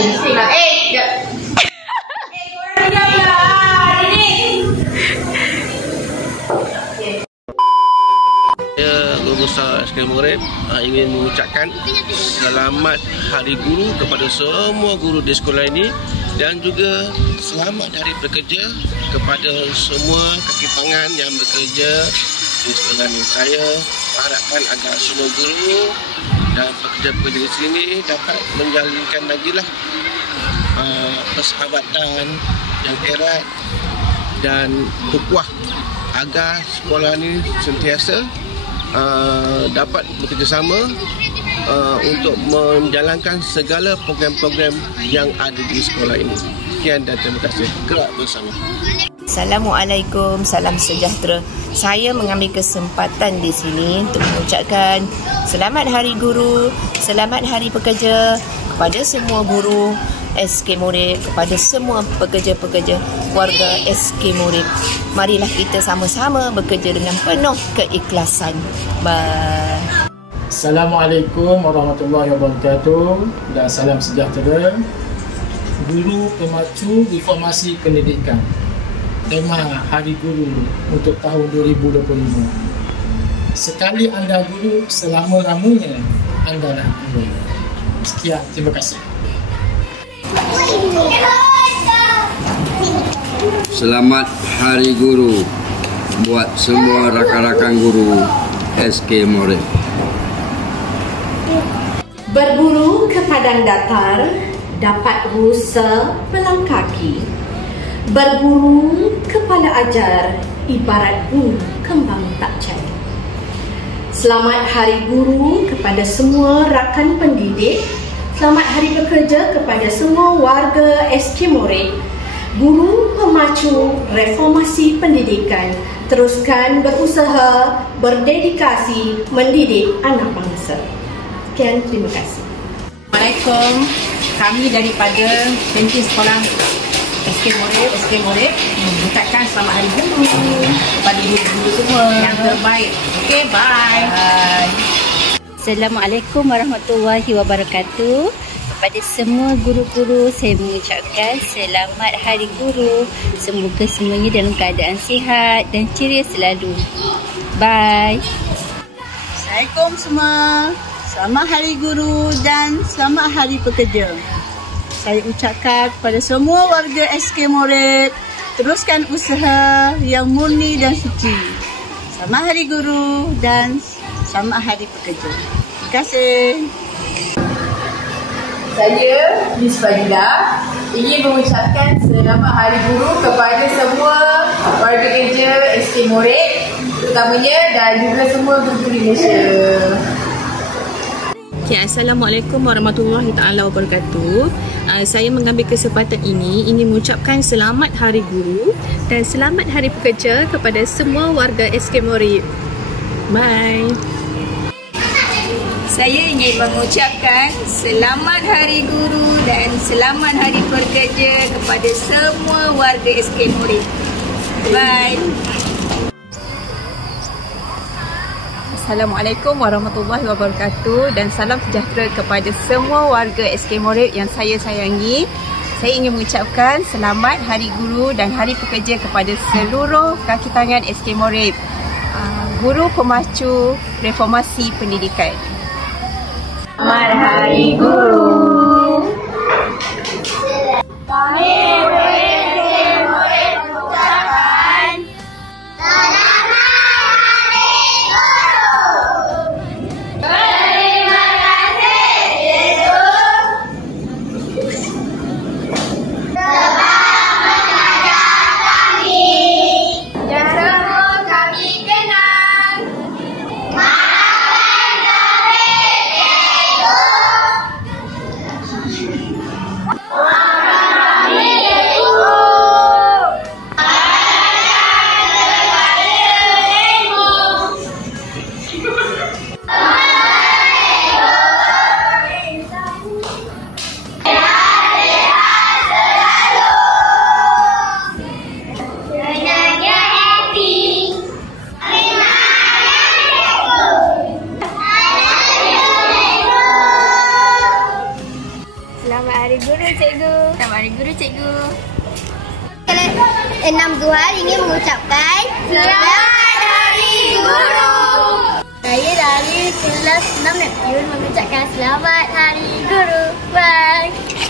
bising lah. Sekejap. Korang diamlah. Ini. Guru besar SK Morib ingin mengucapkan selamat Hari Guru kepada semua guru di sekolah ini dan juga selamat Hari Pekerja kepada semua kaki tangan yang bekerja di sekolah ini. Saya harapkan agar semua guru dan pekerja-pekerja di sini dapat menjalinkan lagi lah persahabatan yang erat dan ukhuwah agar sekolah ini sentiasa dapat bekerjasama untuk menjalankan segala program-program yang ada di sekolah ini. Sekian dan terima kasih. Gerak bersama. Assalamualaikum, salam sejahtera. Saya mengambil kesempatan di sini untuk mengucapkan selamat Hari Guru, selamat Hari Pekerja kepada semua guru SK Morib, kepada semua pekerja-pekerja warga SK Morib. Marilah kita sama-sama bekerja dengan penuh keikhlasan. Bye. Assalamualaikum warahmatullahi wabarakatuh dan salam sejahtera. Guru Pemacu Reformasi Pendidikan. Tema Hari Guru untuk tahun 2025. Sekali anda guru, selama-lamanya anda nak guru. Sekian, terima kasih. Selamat Hari Guru buat semua rakan-rakan guru SK Morib. Berburu ke padang datar, dapat rusa pelang kaki. Berburu kepala ajar, ibarat bulu kembang tak cair. Selamat Hari Guru kepada semua rakan pendidik. Selamat Hari Pekerja kepada semua warga SK Morib. Guru Pemacu Reformasi Pendidikan, teruskan berusaha, berdedikasi mendidik anak bangsa. Sekian, terima kasih. Assalamualaikum. Kami daripada pentin sekolah SK Morib mengucapkan selamat Hari Guru kepada guru-guru semua yang terbaik. Okay, bye. Assalamualaikum warahmatullahi wabarakatuh. Kepada semua guru-guru, saya mengucapkan selamat Hari Guru. Semoga semuanya dalam keadaan sihat dan ceria selalu. Bye. Assalamualaikum semua. Selamat Hari Guru dan selamat Hari Pekerja. Saya ucapkan kepada semua warga SK Morib, teruskan usaha yang murni dan suci. Selamat Hari Guru dan selamat Hari Pekerja. Terima kasih. Saya Miss Fadilah ingin mengucapkan selamat Hari Guru kepada semua warga kerja SK Morib terutamanya dan juga semua guru di Malaysia. Okay, Assalamualaikum warahmatullahi taala wabarakatuh. Saya mengambil kesempatan ini ingin mengucapkan selamat Hari Guru dan selamat Hari Pekerja kepada semua warga SK Morib. Bye. Saya ingin mengucapkan selamat Hari Guru dan selamat Hari Pekerja kepada semua warga SK Morib. Bye. Assalamualaikum warahmatullahi wabarakatuh dan salam sejahtera kepada semua warga SK Morib yang saya sayangi. Saya ingin mengucapkan selamat Hari Guru dan Hari Pekerja kepada seluruh kaki tangan SK Morib, Guru Pemacu Reformasi Pendidikan. Selamat Hari Guru. Kami SK Morib mengucapkan selamat Hari Guru. Terima kasih Cikgu sebab mengajar kami yang semua kami kenal. Selamat Hari Guru Cikgu. Selamat Hari Guru, Cikgu. 6 Zuhal ingin mengucapkan Selamat Hari Guru. Saya dari kelas 6 Neptune mengucapkan Selamat Hari Guru. Bye.